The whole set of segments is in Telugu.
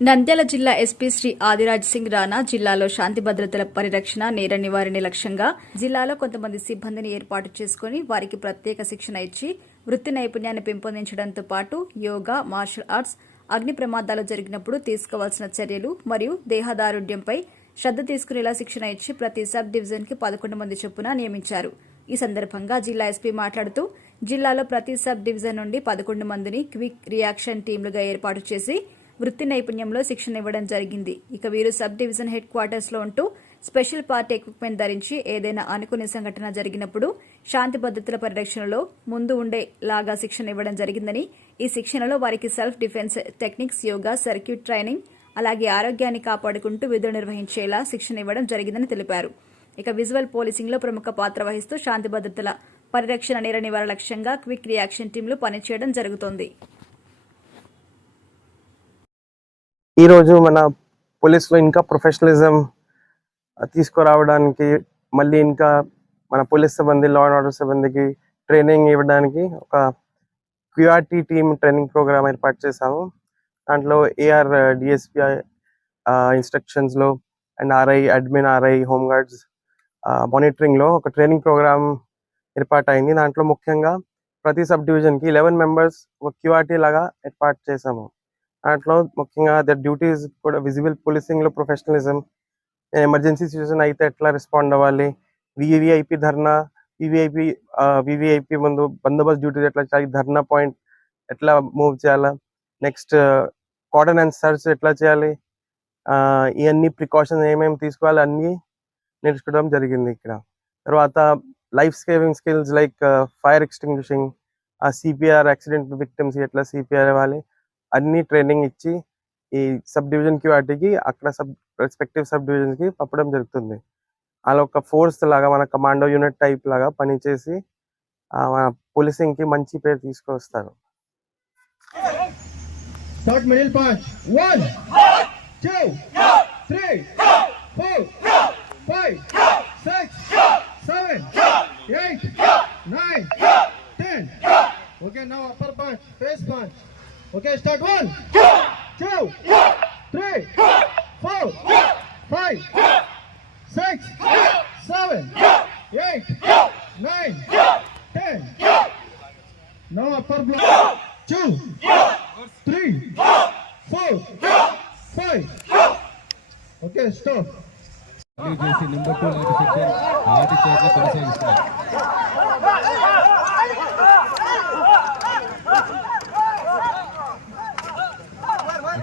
నంద్యాల జిల్లా ఎస్పీ శ్రీ ఆదిరాజ్ సింగ్ రాణా జిల్లాలో శాంతి భద్రతల పరిరక్షణ నేర నివారణ లక్ష్యంగా జిల్లాలో కొంతమంది సిబ్బందిని ఏర్పాటు చేసుకుని వారికి ప్రత్యేక శిక్షణ ఇచ్చి వృత్తి నైపుణ్యాన్ని పెంపొందించడంతో పాటు యోగా మార్షల్ ఆర్ట్స్ అగ్ని ప్రమాదాలు జరిగినప్పుడు తీసుకోవాల్సిన చర్యలు మరియు దేహదారుఢ్యంపై శ్రద్ధ తీసుకునేలా శిక్షణ ఇచ్చి ప్రతి సబ్ డివిజన్కి పదకొండు మంది చొప్పున నియమించారు. ఈ సందర్భంగా జిల్లా ఎస్పీ మాట్లాడుతూ జిల్లాలో ప్రతి సబ్ డివిజన్ నుండి పదకొండు మందిని క్విక్ రియాక్షన్ టీంలుగా ఏర్పాటు చేసి వృత్తి నైపుణ్యంలో శిక్షణ ఇవ్వడం జరిగింది. ఇక వీరు సబ్ డివిజన్ హెడ్ క్వార్టర్స్లో ఉంటూ స్పెషల్ పార్టీ ఎక్విప్మెంట్ ధరించి ఏదైనా అనుకునే సంఘటన జరిగినప్పుడు శాంతి భద్రతల పరిరక్షణలో ముందు ఉండే లాగా శిక్షణ ఇవ్వడం జరిగిందని ఈ శిక్షణలో వారికి self defence techniques yoga circuit training అలాగే ఆరోగ్యాన్ని కాపాడుకుంటూ విధులు నిర్వహించేలా శిక్షణ ఇవ్వడం జరిగిందని తెలిపారు. ఇక విజువల్ పోలీసింగ్లో ప్రముఖ పాత్ర వహిస్తూ శాంతి భద్రతల పరిరక్షణ నేర నివారణ లక్ష్యంగా క్విక్ రియాక్షన్ టీంలు పనిచేయడం జరుగుతోంది. ఈరోజు మన పోలీస్లో ఇంకా ప్రొఫెషనలిజం తీసుకురావడానికి మళ్ళీ ఇంకా మన పోలీస్ సిబ్బంది లా అండ్ ఆర్డర్ సిబ్బందికి ట్రైనింగ్ ఇవ్వడానికి ఒక క్యూఆర్టీ టీమ్ ట్రైనింగ్ ప్రోగ్రామ్ ఏర్పాటు చేశాము. దాంట్లో AR DSP ఇన్స్ట్రక్షన్స్లో and RI admin RI home guards మానిటరింగ్లో ఒక ట్రైనింగ్ ప్రోగ్రామ్ ఏర్పాటు అయింది దాంట్లో ముఖ్యంగా ప్రతి సబ్ డివిజన్కి లెవెన్ మెంబర్స్ ఒక క్యూఆర్టీ లాగా ఏర్పాటు చేశాము. దాంట్లో ముఖ్యంగా దర్ డ్యూటీస్ కూడా విజిబుల్ పోలీసింగ్లో ప్రొఫెషనలిజం ఎమర్జెన్సీ సిచ్యువేషన్ అయితే ఎట్లా రెస్పాండ్ అవ్వాలి వివిఐపి ధర్నా వివిఐపి వివిఐపి ముందు బందోబస్తు డ్యూటీస్ ఎట్లా చేయాలి ధర్నా పాయింట్ ఎట్లా మూవ్ చేయాలా నెక్స్ట్ కార్డన్ అండ్ సర్చ్ ఎట్లా చేయాలి ఆ, ఇవన్నీ ప్రికాషన్స్ ఏమేమి తీసుకోవాలి అన్నీ నేర్చుకోవడం జరిగింది ఇక్కడ. తర్వాత life saving skills like fire extinguishing uh CPR accident victims ఎట్లా సిపిఆర్ ఇవ్వాలి అన్ని ట్రైనింగ్ ఇచ్చి ఈ సబ్ డివిజన్కి వాటికి అక్కడ సబ్ రెస్పెక్టివ్ సబ్ డివిజన్కి పంపడం జరుగుతుంది అలా ఒక ఫోర్స్ లాగా మన కమాండో యూనిట్ టైప్ లాగా పనిచేసి ఆ, మన పోలీసింగ్కి మంచి పేరు తీసుకొస్తారు Start middle punch. One, two, three, four, five, six, seven, eight, nine, ten. Okay, now upper punch, face punch. Okay, start one, two, three, four, five, six, seven, eight, nine, ten. Now upper block. Two, three, four, five. Okay, stop. చేసి నెంబర్ number two. సెక్షన్ ఆది number two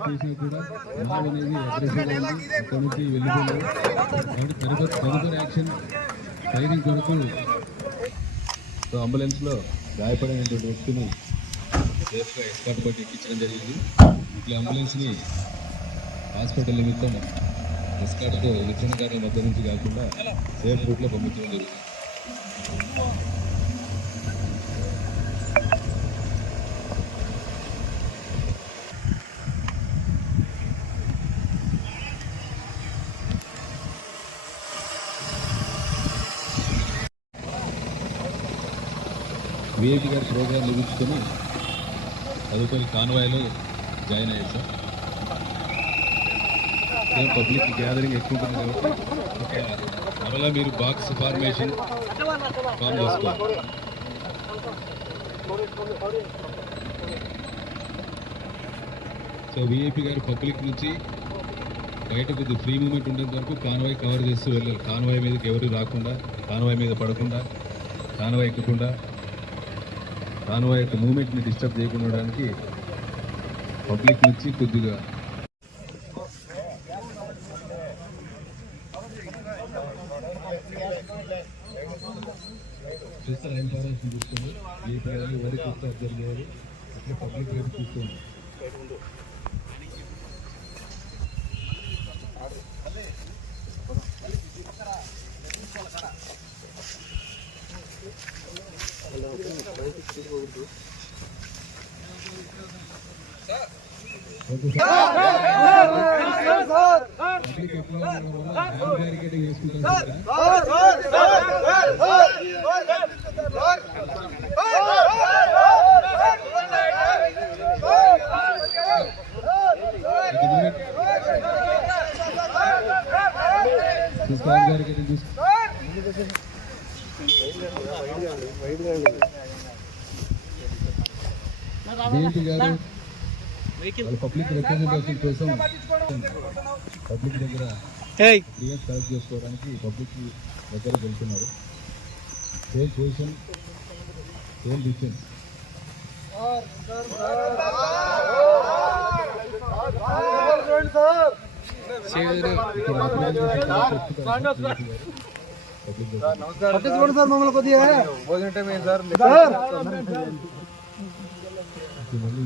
చేసి కూడా మాల్ అనేది అగ్రెసివ్గా ఉంది నుంచి కాబట్టి తదుపరి తదుపరి యాక్షన్ ఫైరింగ్ కొరకు సో అంబులెన్స్లో గాయపడినటువంటి వ్యక్తిని సేఫ్గా ఎస్కాట్ బట్టి ఎక్కించడం జరిగింది ఇట్లా అంబులెన్స్ని హాస్పిటల్ నిమిత్తం ఎస్కాట్తో విచ్ఛిన్నకారుల మధ్య నుంచి కాకుండా సేఫ్ రూట్లో పంపించడం జరిగింది. విఐపి గారి ప్రోగ్రాం ముగించుకొని తదుపరి కాన్వాయ్లో జాయిన్ అయ్యారు సార్. పబ్లిక్ గ్యాదరింగ్ ఎక్కువ ఉంటుంది కాబట్టి మరలా మీరు బాక్స్ ఫార్మేషన్ ఫామ్ చేసుకోవాలి. సో విఐపి గారు పబ్లిక్ నుంచి బయట కొద్ది ఫ్రీ మూమెంట్ ఉండేంత వరకు కాన్వాయ్ కవర్ చేస్తూ వెళ్ళాలి కాన్వాయ్ మీదకి ఎవరు రాకుండా కాన్వాయ్ మీద పడకుండా కాన్వాయ్ ఎక్కకుండా కాన్వాయ్ యొక్క మూమెంట్ని డిస్టర్బ్ చేయకుండా పబ్లిక్ నుంచి కొద్దిగా చూస్తారు ఏ పిల్లలు ఎవరికి డిస్టర్బ్ జరిగేది. అట్లే పబ్లిక్ రేపు చూస్తుంది ఓకే జయంతి గారు వాళ్ళ పబ్లిక్ రిప్రజెంటేషన్ కోసం పబ్లిక్ దగ్గర క్లియర్ కలెక్ట్ చేసుకోవడానికి పబ్లిక్ దగ్గర వెళ్తున్నారు same position same distance పట్టించుకోండి sir మమ్మల్ని కొద్దిగా భోజనం టైం అయింది సార్ మళ్ళీ